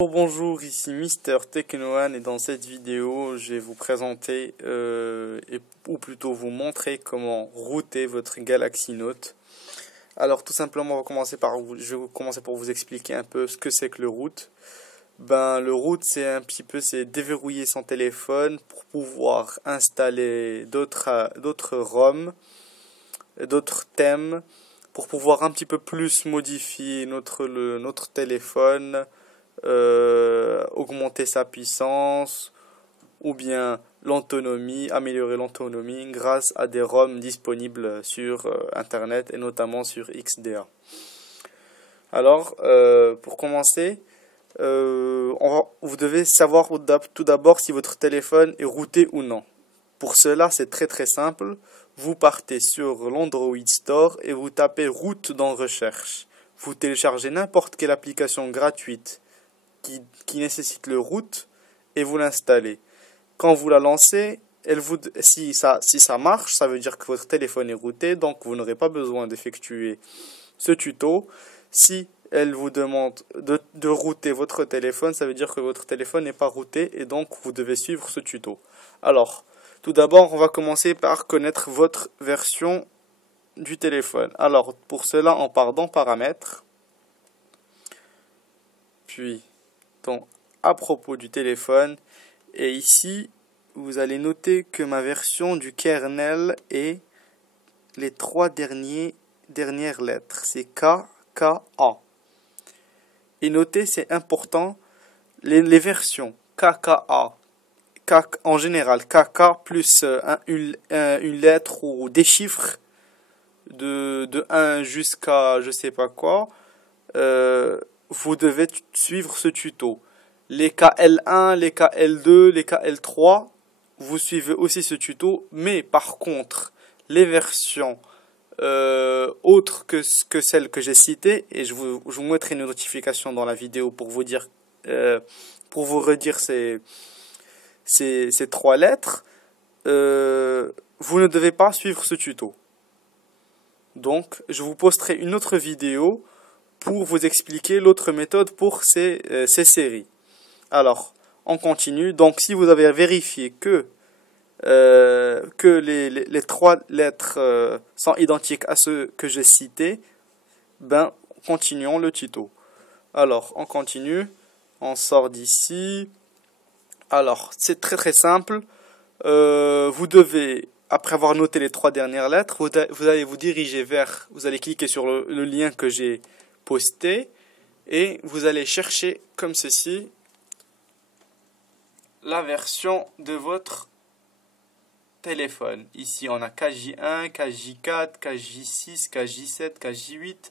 Bonjour, ici Mister Technoan et dans cette vidéo, je vais vous présenter, ou plutôt vous montrer comment router votre Galaxy Note. Alors tout simplement, je vais commencer par vous expliquer un peu ce que c'est que le root. Le root, c'est déverrouiller son téléphone pour pouvoir installer d'autres ROM, d'autres thèmes, pour pouvoir un petit peu plus modifier notre téléphone, augmenter sa puissance ou bien améliorer l'autonomie grâce à des ROM disponibles sur Internet et notamment sur XDA. Alors, pour commencer, vous devez savoir tout d'abord si votre téléphone est routé ou non. Pour cela, c'est très simple. Vous partez sur l'Android Store et vous tapez root dans recherche. Vous téléchargez n'importe quelle application gratuite qui nécessite le root et vous l'installez. Quand vous la lancez, si ça marche, ça veut dire que votre téléphone est routé, donc vous n'aurez pas besoin d'effectuer ce tuto. Si elle vous demande de router votre téléphone, ça veut dire que votre téléphone n'est pas routé et donc vous devez suivre ce tuto. Alors, tout d'abord, on va commencer par connaître votre version du téléphone. Alors, pour cela, on part dans Paramètres, puis à propos du téléphone, et ici vous allez noter que ma version du kernel est les trois dernières lettres, c'est KKA. Et notez, c'est important, les versions KKA, en général KK plus une lettre ou des chiffres de 1 jusqu'à je sais pas quoi, vous devez suivre ce tuto. Les KL1, les KL2, les KL3, vous suivez aussi ce tuto, mais par contre, les versions autres que celles que j'ai citées, et je vous mettrai une notification dans la vidéo pour vous dire, pour vous redire ces trois lettres, vous ne devez pas suivre ce tuto. Donc, je vous posterai une autre vidéo pour vous expliquer l'autre méthode pour ces séries. Alors, on continue. Donc, si vous avez vérifié que les trois lettres sont identiques à ceux que j'ai cités, continuons le tuto. Alors, on continue. On sort d'ici. Alors, c'est très simple. Vous devez, après avoir noté les trois dernières lettres, vous allez vous diriger vous allez cliquer sur le lien que j'ai posté et vous allez chercher comme ceci la version de votre téléphone. Ici, on a KJ1, KJ4, KJ6, KJ7, KJ8.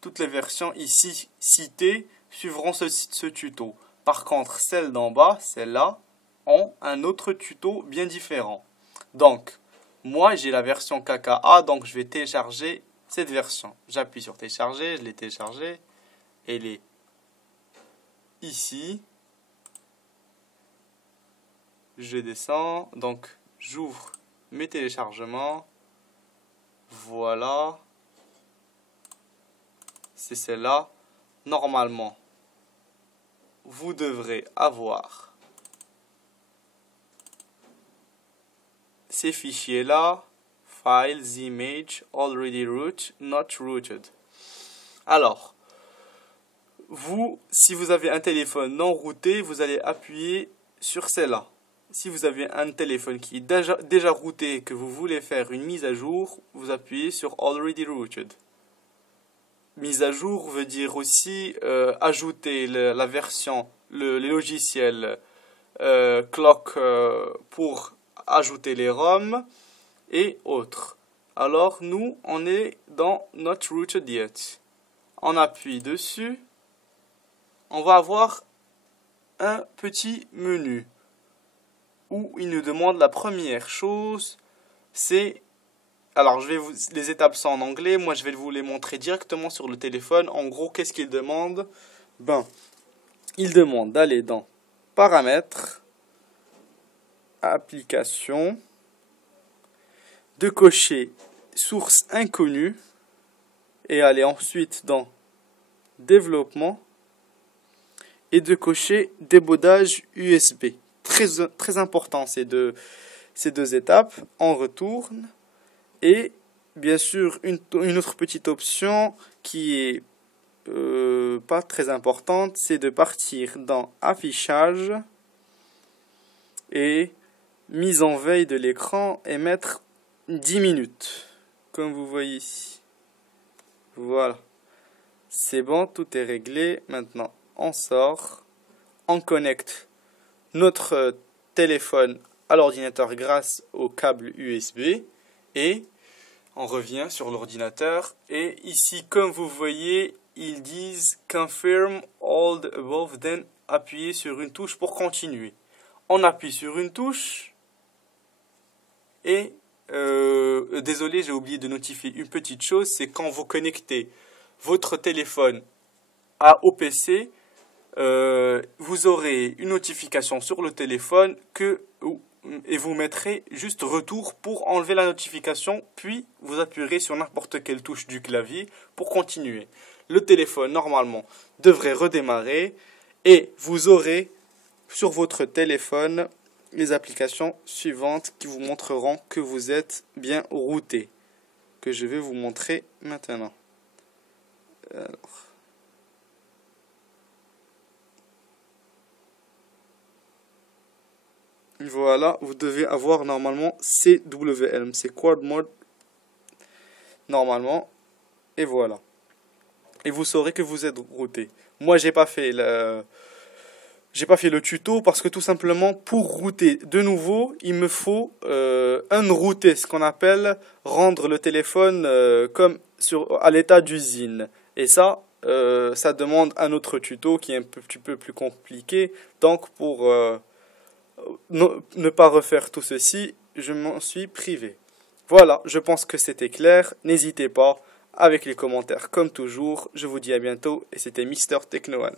Toutes les versions ici citées suivront ce tuto. Par contre, celles d'en bas, celles-là, ont un autre tuto bien différent. Donc, moi, j'ai la version KKA, donc je vais télécharger cette version. J'appuie sur télécharger, je l'ai téléchargée. Elle est ici. Je descends, donc j'ouvre mes téléchargements. Voilà. C'est celle-là. Normalement, vous devrez avoir ces fichiers-là. Files, image, already root, not rooted. Alors, si vous avez un téléphone non routé, vous allez appuyer sur celle-là. Si vous avez un téléphone qui est déjà routé et que vous voulez faire une mise à jour, vous appuyez sur Already Rooted. Mise à jour veut dire aussi ajouter la version, les logiciels Clock pour ajouter les ROM et autres. Alors nous, on est dans Not Rooted Yet. On appuie dessus. On va avoir un petit menu où il nous demande la première chose, c'est... Alors, les étapes sont en anglais, moi je vais vous les montrer directement sur le téléphone. En gros, qu'est-ce qu'il demande? Il demande d'aller dans Paramètres, Applications, de cocher Source inconnue et aller ensuite dans Développement et de cocher débodage USB. Très important ces deux étapes. On retourne et bien sûr une autre petite option qui est pas très importante, c'est de partir dans affichage et mise en veille de l'écran et mettre 10 minutes comme vous voyez ici. Voilà, c'est bon, tout est réglé. Maintenant on sort, on connecte notre téléphone à l'ordinateur grâce au câble USB et on revient sur l'ordinateur et ici comme vous voyez ils disent confirm all the above, then appuyez sur une touche pour continuer. On appuie sur une touche et désolé, j'ai oublié de notifier une petite chose, c'est quand vous connectez votre téléphone au PC, vous aurez une notification sur le téléphone et vous mettrez juste retour pour enlever la notification, puis vous appuierez sur n'importe quelle touche du clavier pour continuer. Le téléphone normalement devrait redémarrer et vous aurez sur votre téléphone les applications suivantes qui vous montreront que vous êtes bien routé, que je vais vous montrer maintenant. Alors. Voilà, vous devez avoir normalement CWLM, c'est Quad Mode normalement, et voilà. Et vous saurez que vous êtes routé. Moi, j'ai pas fait le tuto parce que tout simplement pour router de nouveau, il me faut unrouter, ce qu'on appelle rendre le téléphone comme à l'état d'usine. Et ça demande un autre tuto qui est un petit peu plus compliqué. Donc pour ne pas refaire tout ceci, je m'en suis privé. Voilà, je pense que c'était clair. N'hésitez pas avec les commentaires comme toujours. Je vous dis à bientôt et c'était Mister Techno One.